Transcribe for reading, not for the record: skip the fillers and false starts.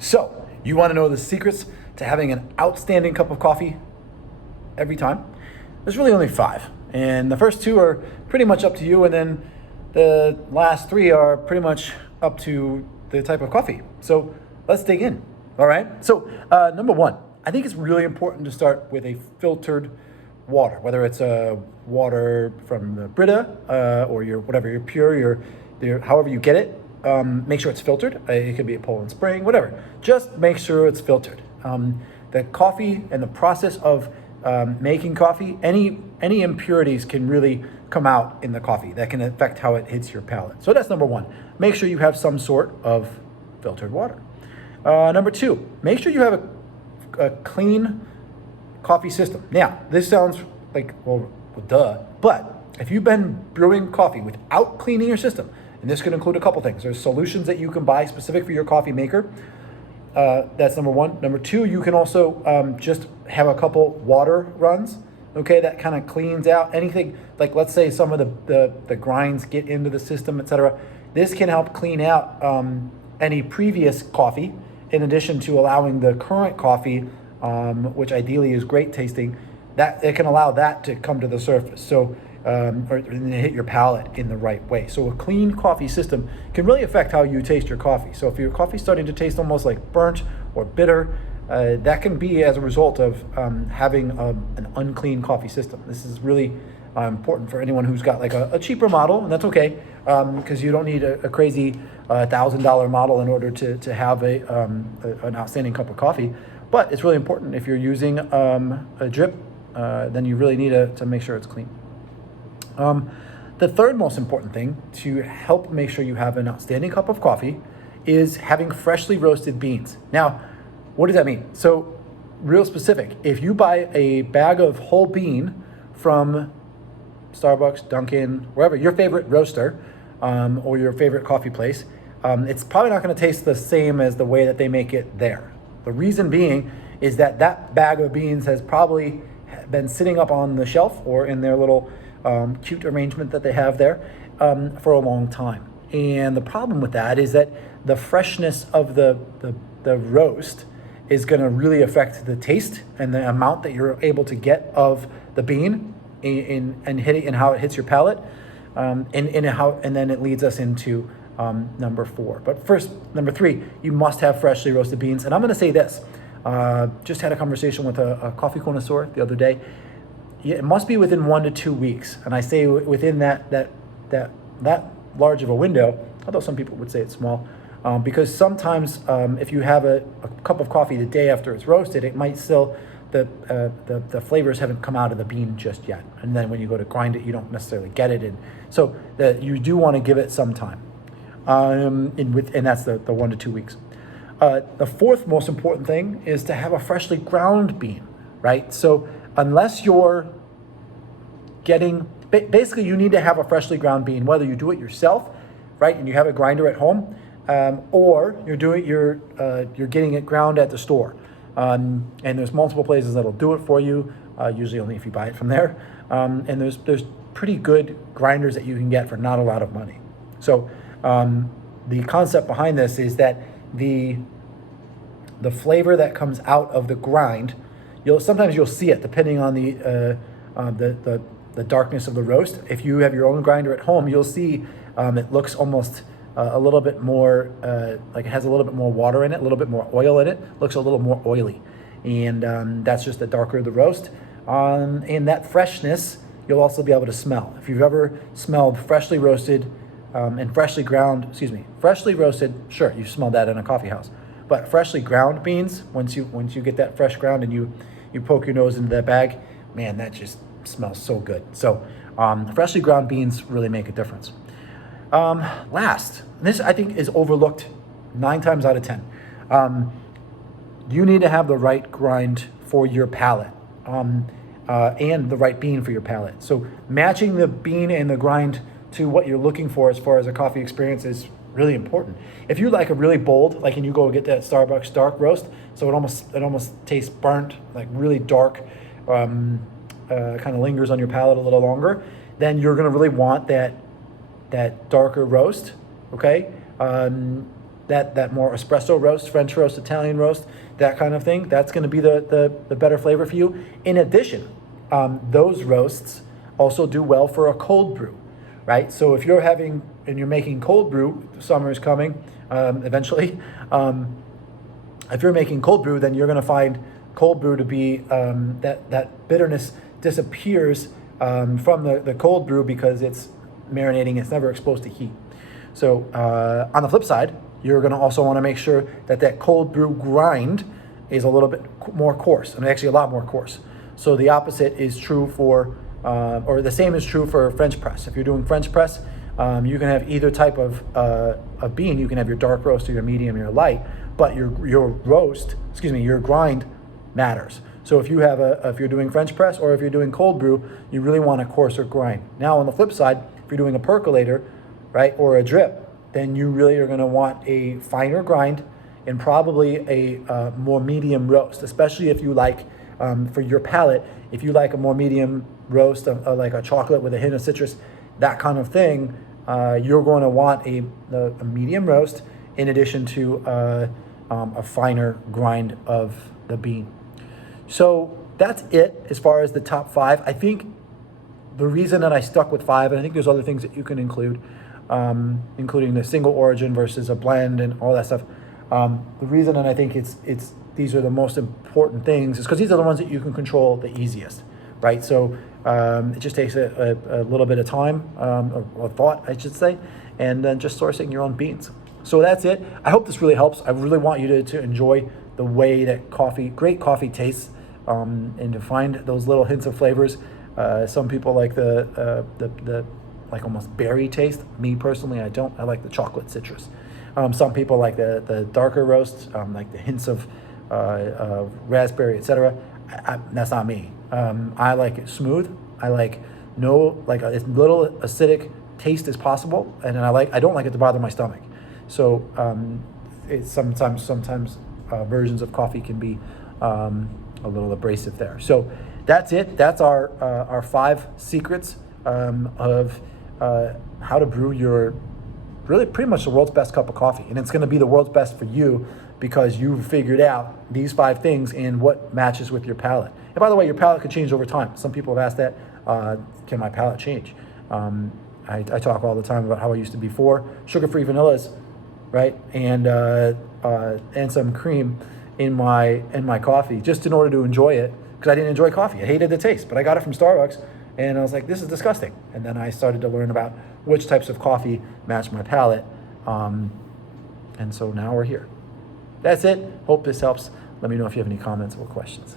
So, you want to know the secrets to having an outstanding cup of coffee every time? There's really only 5. And the first 2 are pretty much up to you, and then the last 3 are pretty much up to the type of coffee. So, let's dig in. All right. So, number 1, I think it's really important to start with a filtered water, whether it's water from the Brita or your whatever, your pure, your however you get it. Make sure it's filtered. It could be a Poland Spring, whatever. Just make sure it's filtered. The coffee and the process of making coffee, any impurities can really come out in the coffee that can affect how it hits your palate. So that's number 1. Make sure you have some sort of filtered water. Number 2, make sure you have a clean coffee system. Now, this sounds like, well, duh, but if you've been brewing coffee without cleaning your system, and this could include a couple things. There's solutions that you can buy specific for your coffee maker. That's number 1. Number 2, you can also just have a couple water runs, okay, that kind of cleans out anything, like let's say some of the grinds get into the system, etc. This can help clean out any previous coffee, in addition to allowing the current coffee, which ideally is great tasting, that it can allow that to come to the surface. So, or hit your palate in the right way. So a clean coffee system can really affect how you taste your coffee. So if your coffee's starting to taste almost like burnt or bitter, that can be as a result of having an unclean coffee system. This is really important for anyone who's got like a cheaper model, and that's okay, because you don't need a crazy $1,000 model in order to have an outstanding cup of coffee. But it's really important if you're using a drip, then you really need to make sure it's clean. The third most important thing to help make sure you have an outstanding cup of coffee is having freshly roasted beans. Now, what does that mean? So, real specific, if you buy a bag of whole bean from Starbucks, Dunkin', wherever, your favorite roaster, or your favorite coffee place, it's probably not going to taste the same as the way that they make it there. The reason being is that bag of beans has probably been sitting up on the shelf or in their little cute arrangement that they have there for a long time. And the problem with that is that the freshness of the roast is going to really affect the taste and the amount that you're able to get of the bean and hitting and how it hits your palate, and then it leads us into number 4. But first, number 3, you must have freshly roasted beans. And I'm going to say this. Just had a conversation with a coffee connoisseur the other day. It must be within 1 to 2 weeks, and I say within that large of a window. Although some people would say it's small, because sometimes if you have a cup of coffee the day after it's roasted, it might still the flavors haven't come out of the bean just yet, and then when you go to grind it, you don't necessarily get it in. So you do want to give it some time, and that's the 1 to 2 weeks. The 4th most important thing is to have a freshly ground bean, right? So unless you're getting, basically you need to have a freshly ground bean, whether you do it yourself, right, and you have a grinder at home, or you're getting it ground at the store. And there's multiple places that'll do it for you, usually only if you buy it from there. And there's pretty good grinders that you can get for not a lot of money. So the concept behind this is that the flavor that comes out of the grind, sometimes you'll see it depending on the darkness of the roast. If you have your own grinder at home, you'll see it looks almost a little bit more like it has a little bit more water in it, a little bit more oil in it. Looks a little more oily, and that's just the darker the roast. And that freshness you'll also be able to smell. If you've ever smelled freshly roasted and freshly roasted, sure, you've smelled that in a coffee house. But freshly ground beans, once you get that fresh ground and you poke your nose into that bag, man, that just smells so good. So freshly ground beans really make a difference. Last, this I think is overlooked 9 times out of 10. You need to have the right grind for your palate, and the right bean for your palate. So matching the bean and the grind to what you're looking for as far as a coffee experience is really important. If you like a really bold, like, and you go get that Starbucks dark roast, so it almost tastes burnt, like really dark, kind of lingers on your palate a little longer, then you're going to really want that darker roast. Okay, that more espresso roast, French roast, Italian roast, that kind of thing. That's going to be the better flavor for you. In addition, those roasts also do well for a cold brew, right? So if you're having and you're making cold brew, summer is coming eventually. If you're making cold brew, then you're going to find cold brew to be that bitterness disappears from the cold brew because it's marinating. It's never exposed to heat. So on the flip side, you're going to also want to make sure that cold brew grind is a little bit more coarse, and actually a lot more coarse. So the opposite is true for, or the same is true for French press. If you're doing French press, you can have either type of bean. You can have your dark roast or your medium or your light, but your grind matters. So if you're doing French press or if you're doing cold brew, you really want a coarser grind. Now on the flip side, if you're doing a percolator, right, or a drip, then you really are going to want a finer grind and probably a more medium roast, especially if you like, for your palate, if you like a more medium roast, like a chocolate with a hint of citrus, that kind of thing, you're going to want a medium roast in addition to a finer grind of the bean. So that's it as far as the top 5. I think the reason that I stuck with 5, and I think there's other things that you can include, including the single origin versus a blend and all that stuff. The reason that I think these are the most important things is because these are the ones that you can control the easiest, right? So it just takes a little bit of time, or thought, I should say, and then just sourcing your own beans. So that's it. I hope this really helps. I really want you to enjoy the way that great coffee tastes, and to find those little hints of flavors. Some people like the like almost berry taste. Me personally, I don't. I like the chocolate citrus. Some people like the darker roasts, like the hints of raspberry, etc. That's not me. I like it smooth. I like as little acidic taste as possible, and I don't like it to bother my stomach. So it's sometimes versions of coffee can be a little abrasive there. So that's it. That's our 5 secrets of how to brew your really pretty much the world's best cup of coffee. And it's going to be the world's best for you because you've figured out these 5 things and what matches with your palate. And by the way, your palate could change over time. Some people have asked that, can my palate change? I talk all the time about how I used to be before. Sugar-free vanillas, right? And some cream in my coffee just in order to enjoy it, because I didn't enjoy coffee. I hated the taste, but I got it from Starbucks and I was like, this is disgusting. And then I started to learn about which types of coffee match my palate. And so now we're here. That's it. Hope this helps. Let me know if you have any comments or questions.